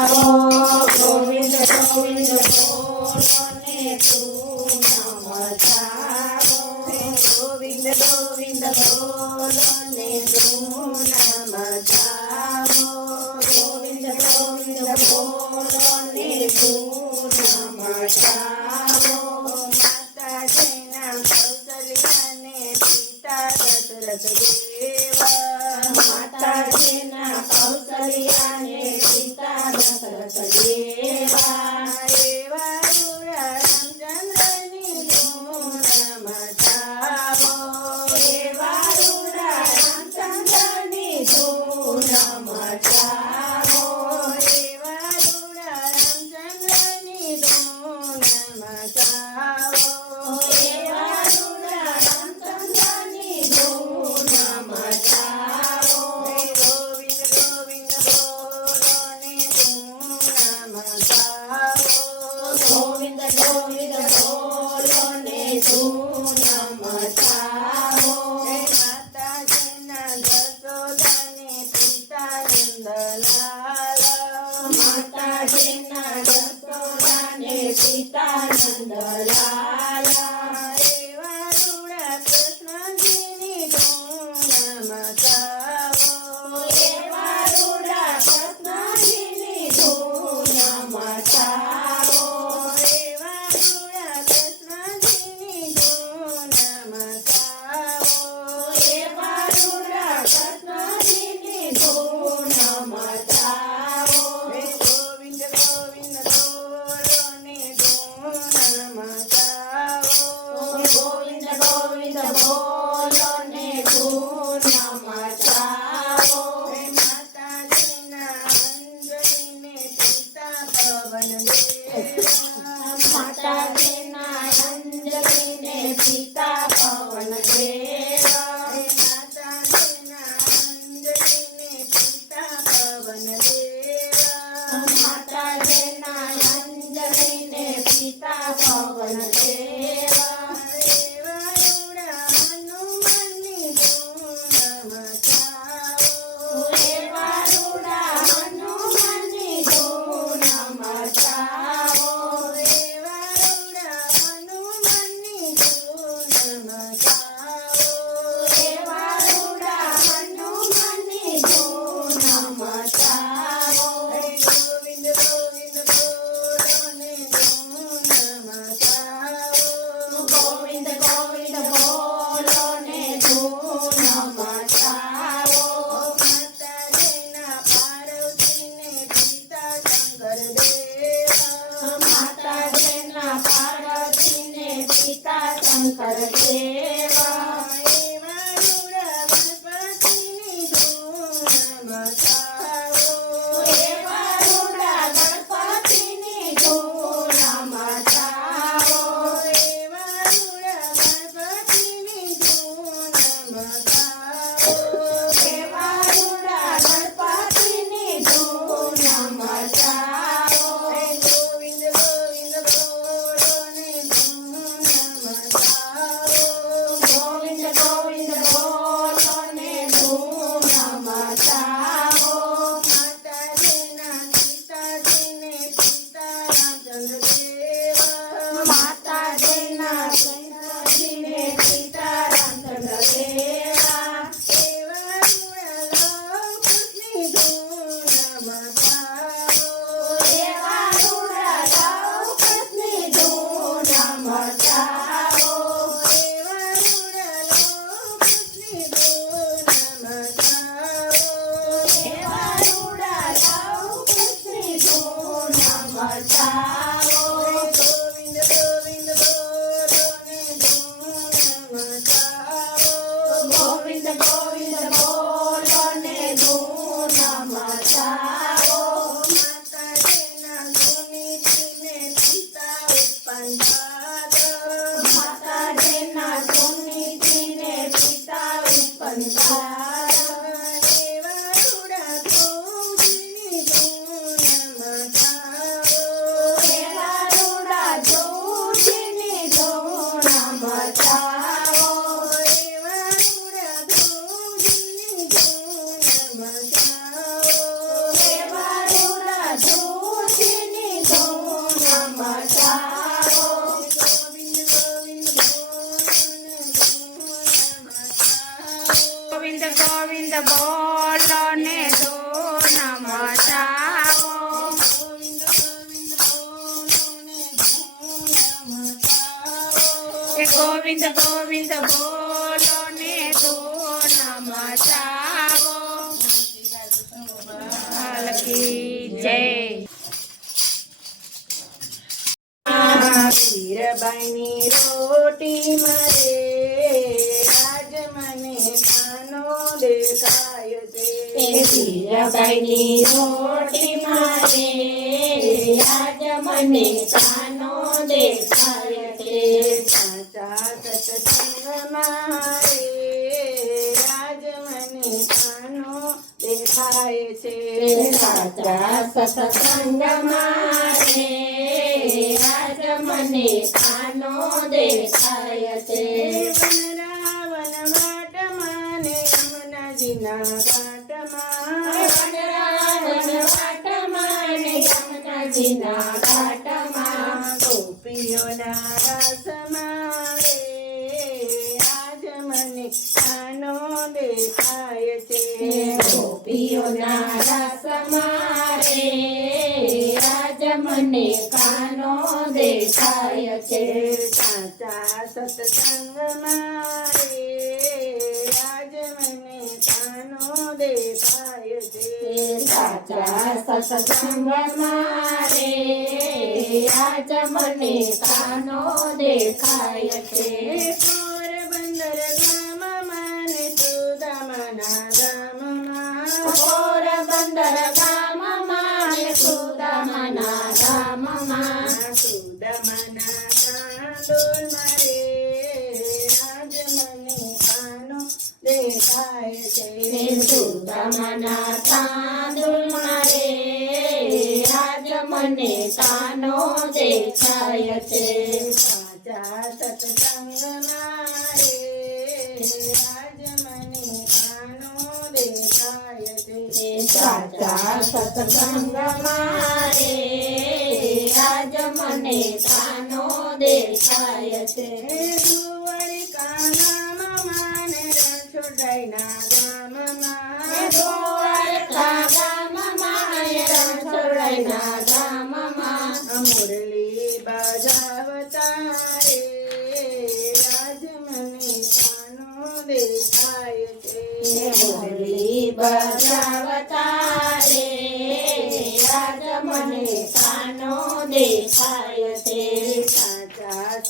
ગોવિંદ ગોવિંદ બોલને તું નમતા ગોવિંદ ગોવિંદ બોલને તું નમતા ગોવિંદ ગોવિંદ બોલને તું નમતા ગોવિંદ ગોવિંદ બોલો ને મચાવો પાલકી જય. વીરબાઈની રોટી મરે, આજ મને ખાનો દેખાય છે. વીરબાઈની રોટી મરે, આજ મને કાનો દેખાય છે સાચા સત્સંગ મારે આજ મને કાનો દેખાય છે વનરાવન વાટમાં ને યમુનાજીના ઘાટમાં વનરાવન વાટમાં ને યમુનાજીના ગોપીઓના રસ મારે આજ મને કાનો દેખાય છે સાચા સત્સંગ મારે આજ મને કાનો દેખાય છે સાચા સત્સંગ મારે આજ મને કાનો દેખાય છે દેખાય છે સાચા સત્સંગ મારે આજ મને કાનો દેખાય છે સાચા સત્સંગ મારે આજ મને કાનો દેખાય છે.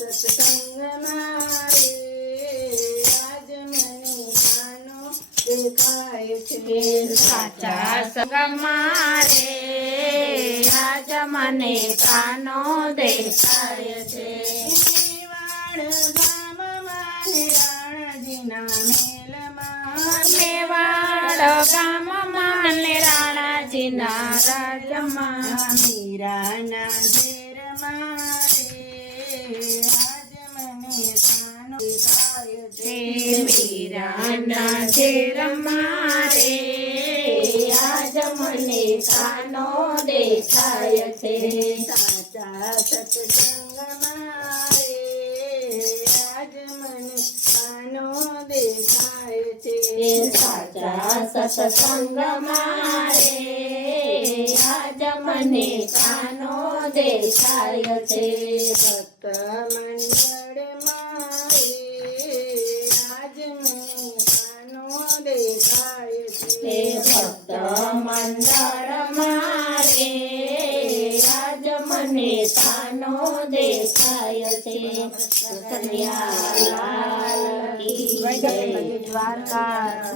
સત્સંગ મારે આજ મને કાનો દેખાય છે સાચા સંગ મારે આજ મને કાનો દેખાય છે ગામમાં ને રાણાજીના રાજમાં મીરાના ઝેરમાં મીરાના ઝેર મારે આજ મને કાનો દેખાય છે સાચા સત્સંગ મારે આજ મને કાનો દેખાય છે સાચા સત્સંગ મારે આજ મને કાનો દેખાય છે ભક્ત મંડળ મારે આજ મને કાનો દેખાય છે કન્યા કી જય. દ્વારકા શ્રી સતી જય